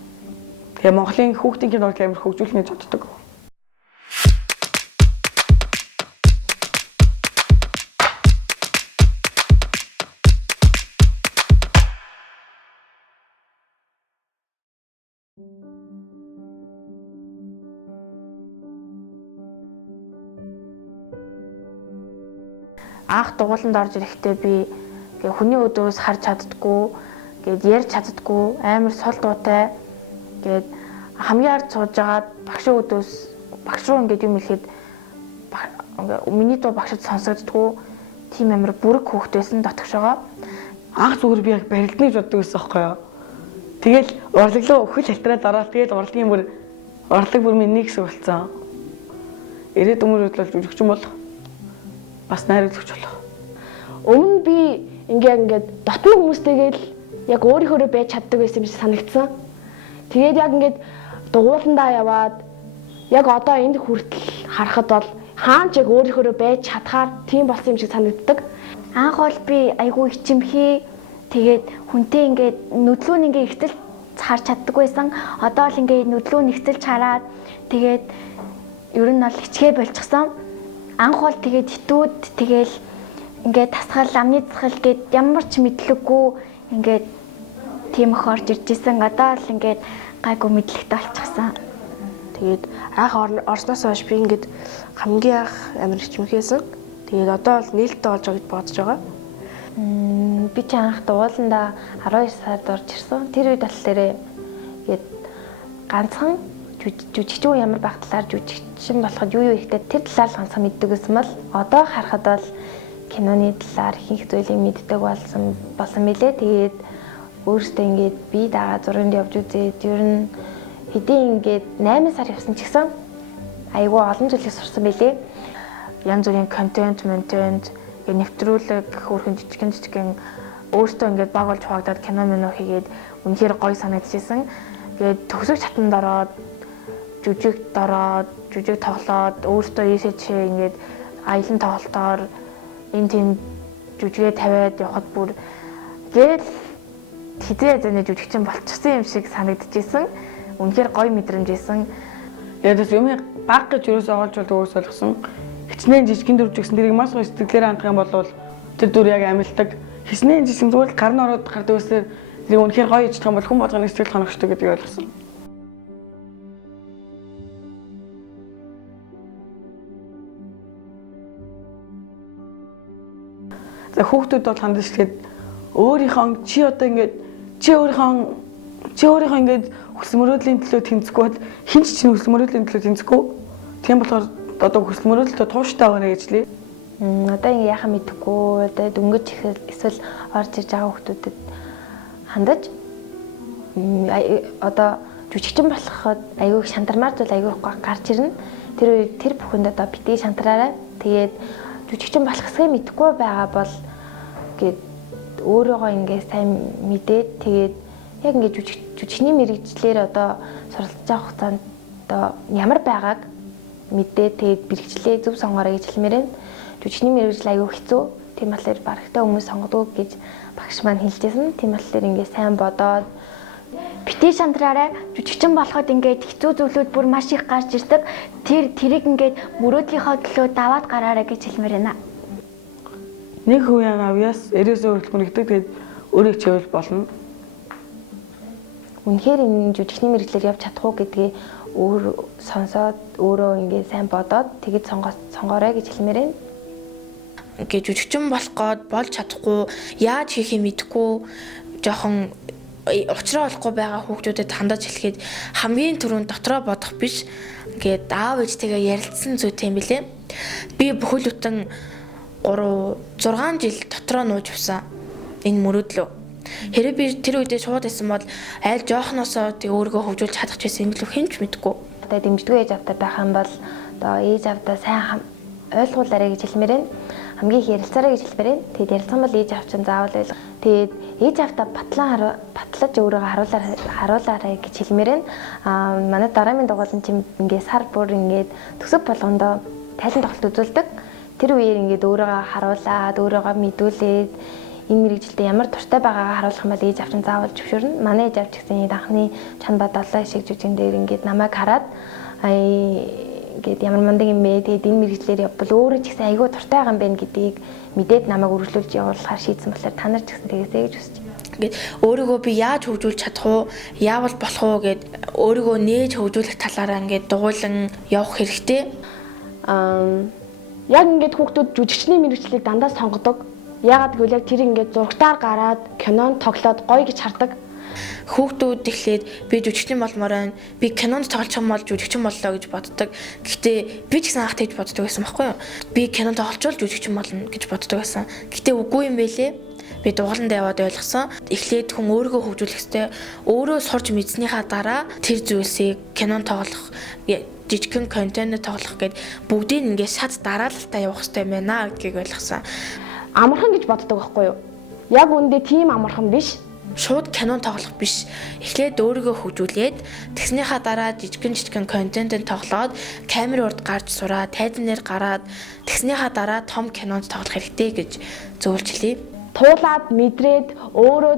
Тэгээ Монголын хүүхдийн киног амар хөгжүүлнэ гэж боддог. анх дугууланд орж ирэхдээ би ингээ хүний өдөөс харж чаддаггүй, гээд ярьж чаддаггүй, амар сул дуутай. Тэгээд хамгийн ард сууж агаад багш руу ингээд юм хэлэхэд ингээ миний дуу багшд сонсогддгүй. Тийм амар бүрэг хүүхэд байсан дотгошоо. Анх зүгээр би яг барилдныг боддог байсан байхгүй юу. Тэгэл урлаг руу өхөл халтраад ороод тэгэл урлаг бүр миний гэсэн болцсон. Ирээд өмөрөд бол жүжигчин болох. Бас найруулагч болох. Өмнө би ингээд дотны хүмүүстэйгээл яг өөрийнхөө байж чаддаг байсан юм шиг санагдсан. Тэгээд яг ингээд дугууландаа яваад яг одоо энд хүртэл харахад бол хаан ч яг өөрийнхөө байж чадхаар тийм болсон юм шиг санагддаг. Анх бол би айгүй хичимхий тэгээд хүнтэй ингээд нүдлүү нь ингээд ихтэл харж чаддаг байсан. Одоо л ингээд нүдлүү нь ихтэлж хараад тэгээд ер нь бол хичгээ болчихсон. Анх бол тэгээд хитүүд тэгэл ингээд тасгал, амны засгал гээд ямар ч мэдлэггүй ингээд тийм их орж ирж исэн. Одоо л ингээд гайгүй мэдлэгтэй болчихсон. Тэгээд анх орсноос хойш би ингээд хамгийн анх амар хичмэхээсэн. Тэгээд одоо бол нээлттэй болж байгаа гэж бодож байгаа. Би ч анх дугууландаа 12 сард орж ирсэн. Тэр үед болохоор гээд ганцхан жүжигчин ямар байх талаар жүжигчин болоход юу ихтэй тэр талаар л ганцхан мэддэг байсан бол одоо харахад бол киноны талаар их зүйлийг мэддэг болсон мэлээ. Тэгээд өөрөөсөө ингээд би дагаа зурганд явж үзээд ер нь хэдийн ингээд 8 сар явсан ч гэсэн айгүй олон зүйлийг сурсан мэлээ. Янз бүрийн контент, нэвтрүүлэг, хөрхэн жижигэн өөртөө ингээд баг болж хуваагдаад кино хийгээд үнэхээр гоё санагдчихсэн. Тэгээд төгсөх чатанд ороод жүжиг тоглоод өөртөө ийшээчээ ингээд аялан тоглолтоор энэ тийм жүжигээ тавиад явхад бүр гээд хэдээ зэний жүжигчин болчихсон юм шиг санагдчихсэн. Үнэхээр гоё мэдрэмжсэн. Тэгээд юм баг гэж юусоо олж болдог өөс ойлгосон. Хичнээн жижигэн дүрж гисэн дэрийг маш гоё сэтгэлээр хандах юм бол тэр дүр яг амилдаг. Хичнээн жижигэн зүгээр гар нь ороод гардаг үсээр тэрийг үнэхээр гоё ижих юм бол хүн болгоны сэтгэл ханагчдаг гэдгийг ойлгосон. За хүүхдүүд бол хандаж тэгээд өөрийнхөө чи өөрийнхөө ингээд хүсэл мөрөөдлийн төлөө тэмцэхгүй бол хин ч чинь хүсэл мөрөөдлийн төлөө тэмцэхгүй. Тийм болохоор одоо хүсэл мөрөөдөлтөд тууштай байгаарэ гэж лээ. Одоо ингэ яхаа мэдэхгүй одоо дөнгөж эсвэл орж иж байгаа хүүхдүүдэд хандаж одоо жүжигчин болоход аягүй шантармаар зүйл аягүй гарч ирнэ. Тэр үед тэр бүхэнд одоо битгий шантараарай. Тэгээд жүжигчин болох хэсгээ мэдэхгүй байгаа бол гээд өөрөөгөө ингэ сайн мэдээд тэгээд яг ингэ жүжигчний мэрэгчлэр одоо суралцж байгаа хугацаанд одоо ямар байгааг мэдээ тэгээд бэрхжлээ зөв сонгоорой гэж хэлмээр байна. Жүжигчний мэрэгжил аягүй хэцүү. Тийм болохоор барагтай хүмүүс сонгодог гэж багш маань хэлжсэн. Тийм болохоор ингэ сайн бодоод битгий шантраараа жүжигчин болоход ингээд хэцүү зүйлүүд бүр маш их гарч ирдэг. Тэрийг ингээд мөрөөдлийнхөө төлөө даваад гараарай гэж хэлмээр байна. Нэг хувийн авьяас 90% хүрэгдэг. Тэгээд өөрөө чивэл болно. Үнэхээр энэ жүжигчний мэрэгчлэр явж чадах уу гэдгийг өөр сонсоод өөрөө ингээ сайн бодоод тэгэд сонгоорой гэж хэлмээр байна. Ингээ жүжигчин болох гээд болж чадахгүй, яаж хийхээ мэдэхгүй, жоохон уучраа болохгүй байгаа хүүхдүүдэд хандаж хэлэхэд хамгийн түрүүнд дотроо бодох биш. Ингээ аав ээжтэйгээ ярилцсан зүйтэй юм билэ. Би бүхэл бүтэн 3-6 жил дотроо нууж явсан энэ мөрөөдлөө. Хэрэг би тэр үедээ шууд байсан бол айл жоохносоо тэг өөрийгөө хөгжүүлж чадах гэсэн юм билүү хинч мэдгүй. Одоо дэмждэггүй ээж автай байх юм бол одоо ээж автай сайн ойлгуулаарай гэж хэлмээр байна. Хамгийн их ярилцаарай гэж хэлмээр байна. Тэгээд ярилцсан бол ээж авч нь заавал ойлго. Тэгээд ээж автай батлаж өөрийгөө харуулаарай гэж хэлмээр байна. Манай дараагийн дугуулын чим ингээ сар бүр ингээд төсөв болгондоо тайлан тоглолт үзүүлдэг. Тэр үеэр ингээд өөрийгөө харуулаад өөрийгөө мэдүүлээд энэ мэрэгжилтэд ямар дуртай байгаагаа харуулах юм бол ээж авч нь заавал зөвшөөрнө. Манай ээж авч гэсэн анхны Чанба долоо шиг жүжигэн дээр ингээд намайг хараад ингээд ямар мундаг юм бэ. Тэгээд энэ мэрэгчлэр явбал өөрөө ч гэсэн айгүй дуртай байгаа юм байна гэдгийг мэдээд намайг үргэлжлүүлж явуулахаар шийдсэн болохоор та нар ч гэсэн тэгээсэй гэж хүсэж байна. Ингээд өөрийгөө би яаж хөгжүүлж чадах уу, яавал болох уу гэд өөрийгөө нээж хөгжүүлэх талаараа ингээд дугуйлан явах хэрэгтэй. Яг ингээд хүүхдүүд жүжигчний мэргэжлийг дандаа сонгодог. Яагаад гэвэл яг тэр ингээд зурагтаар гараад кинонд тоглоод гоё гэж хардаг. Хүүхдүүд эхлээд би жүжигчин болмоор байна. Би кинонд тоглож байгаа бол жүжигчин боллоо гэж боддог. Гэхдээ би ч гэсэн анх тэгж боддог байсан байхгүй юу? Би кинонд тоглож жүжигчин болно гэж боддог байсан. Гэхдээ үгүй юм байлээ. Би дугууланд яваад ойлгосон. Эхлээд хүн өөрийгөө хөгжүүлэх хэрэгтэй. Өөрөө сурч мэдснийхаа дараа тэр зүйлсийг кинонд тоглох, жижигхэн контент тоглох гэд бүгдийг ингээд шат дараалалтай явах хэрэгтэй байна гэдгийг ойлгосон. Амархан гэж боддог байхгүй юу? Яг үүндээ тийм амархан биш. Шууд кинон тоглох биш. Эхлээд өөрийгөө хөгжүүлээд тэгснийхаа дараа жижигхэн контентын тоглоод камер урд гарч сураад тайзан дээр гараад тэгснийхаа дараа том кинонд тоглох хэрэгтэй гэж зөвлөж хэлье. Туулаад мэдрээд өөрөө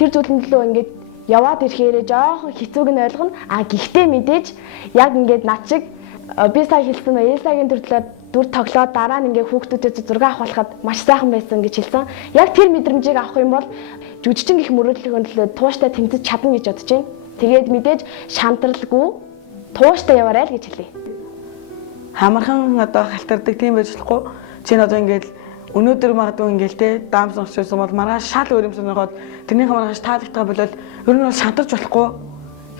тэр зүйлэн төлөө ингээд яваад ирэхээрээ жоохон хэцүүг нь ойлгоно. Гэхдээ мэдээж яг ингээд над шиг би сая хэлсэн Элсагийн төрлөө дүр тоглоод дараа нь ингээд хүүхдүүдэд зураг авахлахад маш сайхан байсан гэж хэлсэн. Яг тэр мэдрэмжийг авах юм бол жүжигчин гэх мөрөөдлийн төлөө тууштай тэмцэж чадна гэж бодож байна. Тэгээд мэдээж шантралгүй тууштай яваарай л гэж хэлье. Хамархан одоо халтардаг тийм байж болохгүй. Чи одоо ингээд өнөөдөр магадгүй ингээл те даамс онцсон бол маргааш шал өөр юм сонирхоод тэрнийхээ маргааш таалагдгаа болол ер нь бол шантарч болохгүй.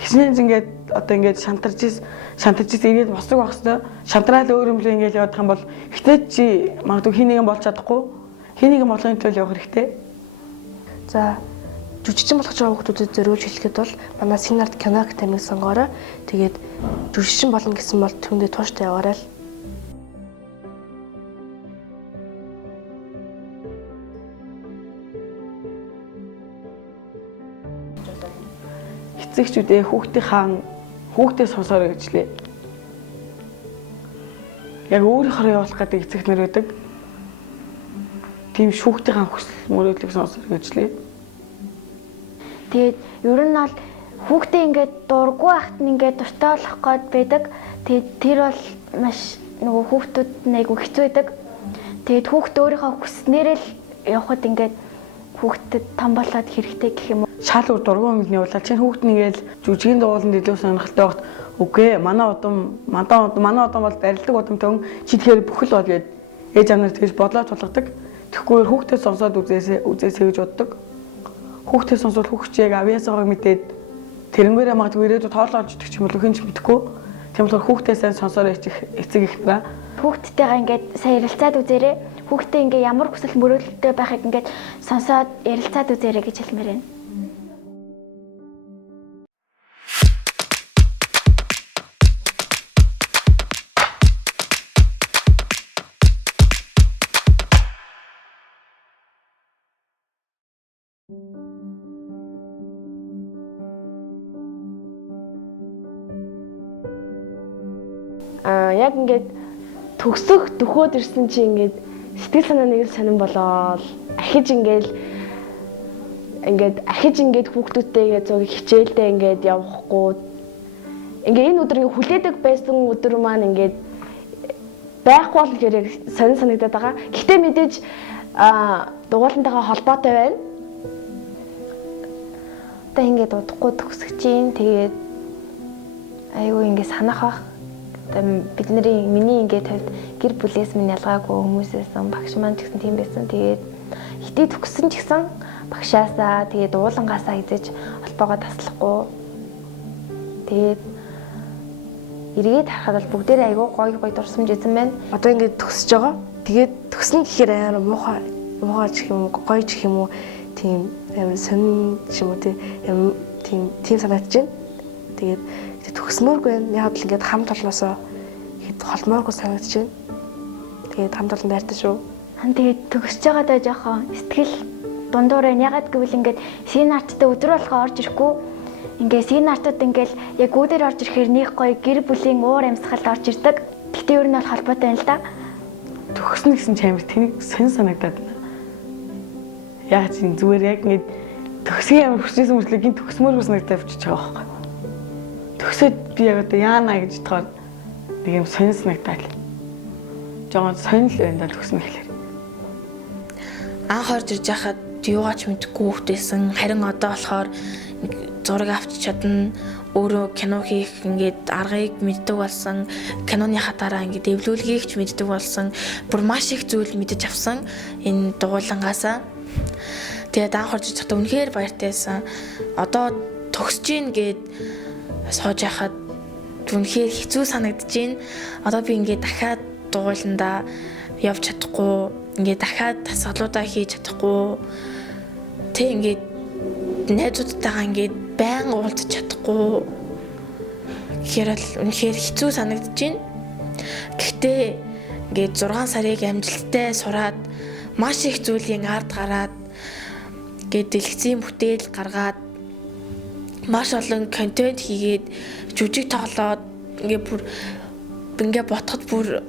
Хичнээн ингээд одоо ингээд шантарч ирээд босдог байх хэвээр шантраал өөр юм л ингээд явах юм бол ихтэй чи магадгүй хий нэгэн болж чадахгүй. Хий нэгэн болгоны төлөө явах хэрэгтэй. За жүжигчин болох байгаа хүмүүсд зориулж хэлэхэд бол манай Синарт кино академиг сонгоорой. Тэгээд жүжигчин болно гэсэн бол түүндээ тууштай яваарай л. Эцэгчүүдээ хүүхдээ сонсоорой гэж лээ. Яг өөрийнхөө явуулах гэдэг эцэг нар байдаг. Тийм хүүхдийн хүсэл мөрөөдлийг сонсоорой гэж лээ. Тэгээд ер нь бол хүүхдээ ингээд дурггүй байхад нь ингээд дуртай болох гээд байдаг. Тэгээд тэр бол маш нөгөө хүүхдүүд айгу хэцүү байдаг. Тэгээд хүүхдээ өөрийнхөө хүснээрээ л явхад ингээд хүүхдэд том болоод хэрэгтэй гэх юм уу? Шал өөр дургуй юмны явуулаад чинь хүүхд нэгээл жүжигийн дууланд илүү сонирхолтой багт үгүй манай удам бол барилдаг удамтай чи тэгэхээр бүхэл бол гээд ээж авнаар тэгж бодлоо тулгадаг. Тэгэхгүй хүүхдэд сонсоод үзээсэй гэж боддог. Хүүхдэд сонсвол хүүхч яг авьяасаагаа мэдээд тэрнгээрээ магадгүй ирээдүйд тоолоо олж идэх юм бол хинч мэдэхгүй. Тийм болохоор хүүхдэд сайн сонсоорой эцэг ихнэраа. Хүүхдтэйгээ ингээд сайн ярилцаад үзээрэй. Хүүхдээ ингээ ямар хүсэл мөрөөдөлтэй байхыг ингээд сонсоод ярилцаад үзээрэй гэж хэлмээр байна. Яг ингээд төгсөх дөхөөд ирсэн чи ингээд сэтгэл санаа нэг сонирн болоод ахиж ингээд хүүхдүүдтэйгээ зуг хичээлдээ ингээд явахгүй ингээд энэ өдөр ингээд хүлээдэг байсан өдөр маань ингээд байхгүй бол гэхээр яг сонир санагдаад байгаа. Гэхдээ мэдээж дугуулантайгаа холбоотой байна. Одоо ингээд удахгүй төгсөж чинь тэгээд айгүй ингээд санах бах. Миний ингээд тавьд гэр бүлээс минь ялгаагүй хүмүүсээсэн багш маань ч гэсэн тийм байсан. Тэгээд хитий төгссөн ч гэсэн багшаасаа тэгээд уулангаасаа хийж холбоогоо таслахгүй. Тэгээд эргээд харахад бол бүгдээрээ айгүй гоё дурсамж эзэн байна. Одоо ингээд төгсөж байгаа. Тэгээд төгснө гэхээр амар муухай ч юм уу гоё ч юм уу тийм амар сонин ч юм уу тийм санагдаж байна. Тэгээд төгсмөөргүй байна. Яг л ингээд хамт олноосоо хэд холмооргүй санагдаж байна. Тэгээд хамт олон байртай шүү. Тэгээд төгсөж байгаадаа жоохон сэтгэл дундуур байна. Ягаад гэвэл ингээд синарттай өдөр болгоо орж ирэхгүй. Ингээд синартууд ингээд яг үүдээр орж ирэхээр нэг гоё гэр бүлийн уур амьсгал орж ирдэг. Гэхдээ ер нь бол холбоотой байна л да. Төгснө гэсэн чи амар тэнийг сонь санагдаад байна. Яг чинь зүгээр яг ингээд төгсгий амар хүчээсэн мөртлөө гин төгсмөөргүй санагдаад авчиж байгаа байхгүй. Төгсөд би яг одоо яана гэж бодохоор нэг юм сонир санагдаад. Жогоо сонир л байна да төгснө гэхлээр. Анх орж ирж байхад юугаач мэдгүй хүүхдээсэн. Харин одоо болохоор зураг авч чадна. Өөрөө кино хийх ингээд аргыг мэддэг болсон. Киноныхаа дараа ингээд эвлүүлгийг ч мэддэг болсон. Бүр маш их зүйл мэдэж авсан энэ дугуулангаасаа. Тэгээд анх орж ирэхдээ үнэхээр баяртайсан. Одоо төгсөж гин гээд сууж яхад үнэхээр хэцүү санагдаж байна. Одоо би ингээд дахиад дугууландаа явж чадахгүй, ингээд дахиад тасгалуудаа хийж чадахгүй. Тэг ингээд найзуудтайгаа ингээд байн уулзах чадахгүй. Тэгэхээр л үнэхээр хэцүү санагдаж байна. Гэхдээ ингээд 6 сарыг амжилттай сураад маш их зүйлийн ард гараад ингээд дэлгэцийн бүтээл гаргаад маш олон контент хийгээд жүжиг тоглоод ингээд ботход бүр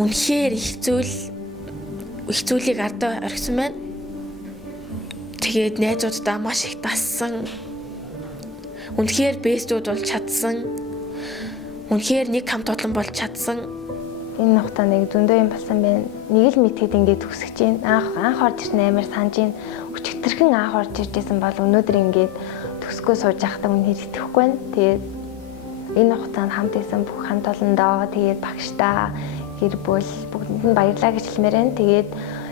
үнэхээр их зүйлийг ардаа орхисон байна. Тэгээд найзуудаа маш их дассан. Үнэхээр бэстүүд болж чадсан. Үнэхээр нэг хамт олон болж чадсан. Энэ хугацаанд нэг зөндөө юм болсон байна. Нэг л мэдхэд ингээд төгсөж байна. Анх орж ирсэн амар санаж байна. Өчигдэрхэн анх орж иржсэн бол өнөөдөр ингээд төсгөө сууж байхдаа үнээр итгэхгүй байна. Тэгээд энэ хугацаанд хамт исэн бүх хамт олондоо тэгээд багштай гэр бүл бүгдэнд нь баярлалаа гэж хэлмээр байна. Тэгээд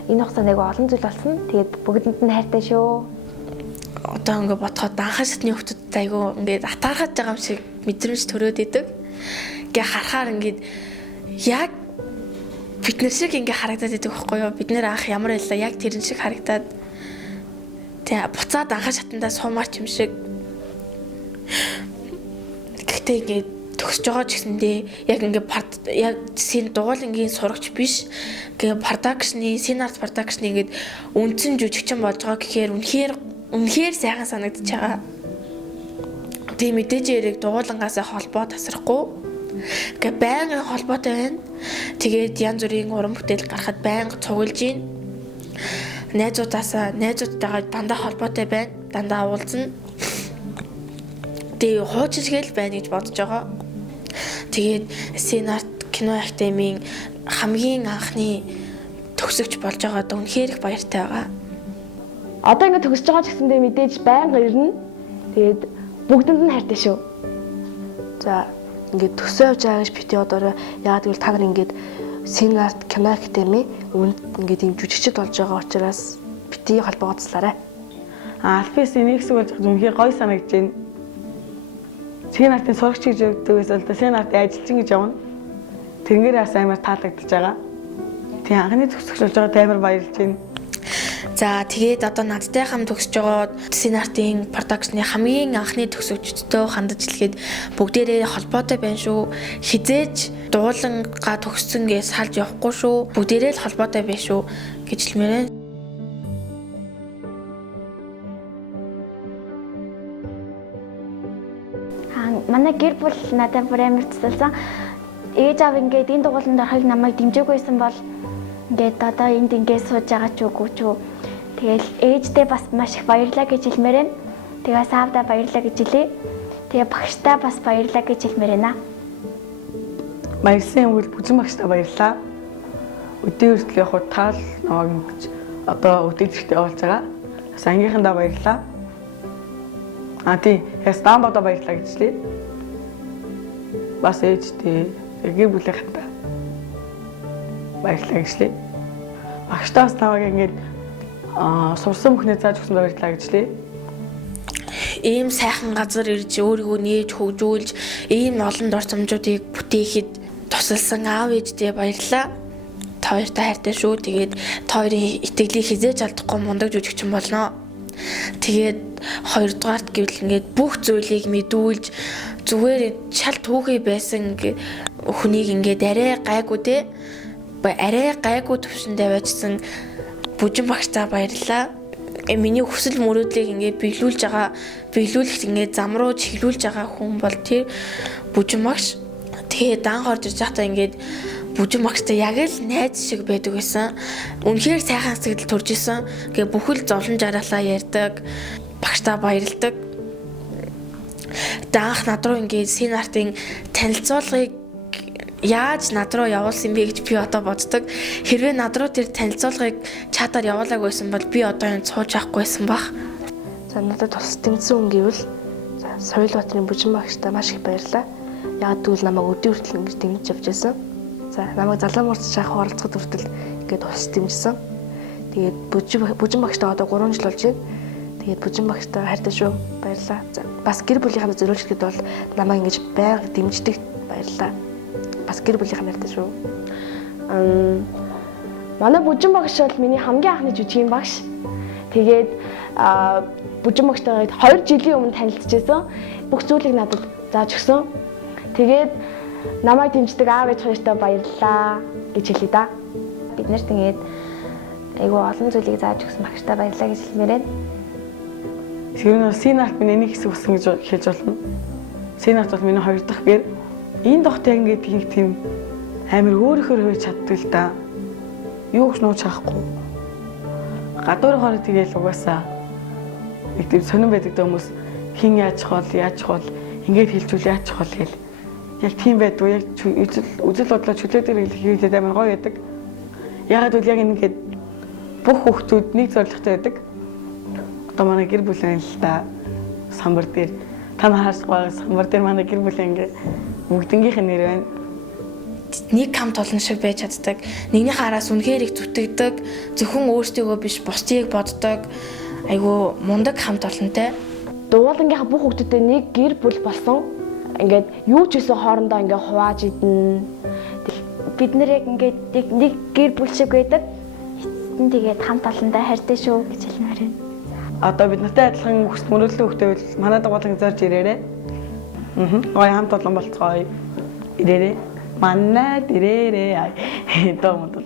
энэ хугацаанд айгүй олон зүйл болсон. Тэгээд бүгдэнд нь хайртай шүү. Одоо ингээд бодоход анхаа шатны хүмүүстэй айгүй ингээд атаархаж байгаа юм шиг мэдрэмж төрөөд идэг. Ингээ харахаар ингээд яг бид нар шиг ингээ харагдаад идэг байхгүй юу? Бид нэр анх ямар байлаа яг тэрэн шиг харагдаад тэгээ буцаад анхаа шатандаа суумаар юм шиг. Гэхдээ ингээд төгсөж байгаа ч гэсэндээ яг ингээ яг син дугуулангийн сурагч биш. Ингээ продакшны, сценарт продакшны ингээд үндсэн жүжигчин болж байгаа гэхээр үнэхээр сайхан санагдаж байгаа. Тийм мэдээж яриг дугуулангаасаа холбоо тасрахгүй. Ингээ байнгын холбоотой байна. Тэгээд янз бүрийн уран бүтээл гарахад байнга цуглаж гин. Найзуудтайгаа дандаа холбоотой байна. Дандаа уулзна. Тэгээ хуучилгээл байна гэж бодож байгаа. Тэгээд сценарт кино академийн хамгийн анхны төгсөгч болж байгаадаа үнэхээр их баяртай байгаа. Одоо ингэ төгсөж байгаа ч гэсэндээ мэдээж байнга ирнэ. Тэгээд бүгдэнд нь хайртай шүү. За ингээд төсөө явж байгаа гэж бити одоороо яагаад гэвэл та нар ингээд сценарт кино академи үүнд ингээд юм жүжигчд болж байгаа учраас бити холбооцлаарай. Альфис энийг зүйл үнэхээр гоё санагдаж байна. Сценартын сурагч гэж өгдөгөөс л да сценартын ажилчин гэж явна. Тэнгэр бас амар таалагдж байгаа. Тэгээ анхны төгсөгч болж байгаа амар баярлж байна. За тэгээд одоо надтай хамт төгсөж байгаа сценартын продакшны хамгийн анхны төгсөгчдөө хандаж хэлгээд бүгдээрээ холбоотой байна шүү. Хизээж дуулангаа төгссөнгөө салж явахгүй шүү. Бүгдээрээ л холбоотой байна шүү гэж хэлмээрээ. Манай гэр бүл надад бүр амар тусалсан. Ээж аав ингээд энэ дугууланд орохыг намайг дэмжээгүйсэн бол ингээд одоо энд ингээд сууж байгаа ч үгүй ч үү. Тэгэл ээждээ бас маш их баярлалаа гэж хэлмээр байна. Тэгээс аавдаа баярлалаа гэж хэлье. Тэгээ багштай бас баярлалаа гэж хэлмээр байна. Баярлсан үйл бүжин багштай баярлалаа. Өдөө хүртэл яг таал намайг ингэж одоо өдөртөө явуулж байгаа. Бас ангийнхандаа баярлалаа. Тийм Стамболд баярлалаа гэж хэлье. Бас ээжтэй гэр бүлийнхэнтэй баярлалаа гэж хэлье. Багштай бас намайг ингэж сурсан бүхнээ зааж өгсөн баярлалаа гэж хэлье. Ийм сайхан газар ирж өөрийгөө нээж хөгжүүлж ийм олон дурсамжуудыг бүтээхэд тусалсан аав ээжтэй баярлалаа. Та хоёртай хайртай шүү. Тэгээд та хоёрын итгэлийг хизээж алдахгүй мундаг жүжигчин болно. Тэгээд хоёрдугаарт гэвэл ингээд бүх зүйлийг мэдүүлж зүгээр шал түүхий байсан хүнийг ингээд арай гайгүй те арай гайгүй төвшөндөө байжсан бүжин багштай баярлалаа. Миний хүсэл мөрөөдлийг ингээд биелүүлэхэд ингээд зам руу чиглүүлж байгаа хүн бол тэр бүжин багш. Тэгээд анх орж ирж байхдаа ингээд бүжин багштай яг л найз шиг байдаг байсан. Үнэхээр сайхан сэтгэл төрж исэн. Ингээ бүхэл зовлон жаргалаа ярьдаг. Багштай баярлдаг. Анх над руу ингээ сценартын танилцуулгыг яаж над руу явуулсан бэ гэж би одоо боддог. Хэрвээ над руу тэр танилцуулгыг чатаар явуулаагүй байсан бол би одоо энэ сууж авахгүй байсан баг. За надад тус тэмцсэн хүн гэвэл Соёл Батны бүжин багштай маш их баярлалаа. Яг тэгвэл намайг өдөө хүртэл ингэж дэмжиж явж байсан. За намайг залуу мөрч шахах оролцоход хүртэл ингээд ус дэмжсэн. Тэгээд бүжин багштай одоо 3 жил болж байна. Тэгээд бүжин багштай хайртай шүү. Баярлалаа. За бас гэр бүлийнхаа зориулжгэд бол намайг ингэж байнга дэмждэг. Баярлалаа. Бас гэр бүлийнхаа хайртай шүү. Манай бүжин багш бол миний хамгийн анхны жүжигийн багш. Тэгээд бүжин багштайгаа 2 жилийн өмнө танилцчихсан. Бүх зүйлийг надад зааж өгсөн. Тэгээд намайг дэмждэг аав ээж хоёртой баярлалаа гэж хэлье да. Бид нарт ингээд айгүй олон зүйлийг зааж өгсөн багштай баярлалаа гэж хэлмээр байна. Тэр нь Синарт миний нэг хэсэг болсон гэж хэлж болно. Синарт бол миний 2 дахь гэр. Энэ дохт яг ингээд нэг тийм амар өөрөөр хөвж чаддаг л да. Юу ч нууж чадахгүй. Гадуурхаар тэгэл угаасаа нэг тийм сонирн байдаг хүмүүс хин яаж хол ингээд хэлжүүл яаж хол гэл. Яг тийм байдгүй яг үзэл бодлоо чөлөө дээр хэлээд амар гоё байдаг. Ягаад гэвэл яг ингээд бүх хүмүүс нэг зорилготой байдаг. Одоо манай гэр бүлийн л та самбар дээр та нахаас гоё самбар дээр манай гэр бүлийн ингээд бүгднгийнх нь нэр байна. Нэг хамт олон шиг байж чаддаг. Нэгнийхээ араас үнэхээр их зүтгэдэг. Зөвхөн өөртөө биш бусдыг боддог. Айгу мундаг хамт олонтой. Дуулангийнхаа бүх хүмүүстэй нэг гэр бүл болсон. Ингээд юу ч гэсэн хоорондоо ингээд хувааж идэн. Бид нэр яг ингээд нэг гэр бүл шиг байдаг. Тэгээд хамт олонтой хайртай шүү гэж хэлмээр байна. Одоо бид нартай адилхан хүсэл мөрөдлөө хөхтэй бол манай дагуулан зорж ирээрээ. Гоё хамт олон болцгоё. Ирээрээ. Манайд ирээрээ. Доо мод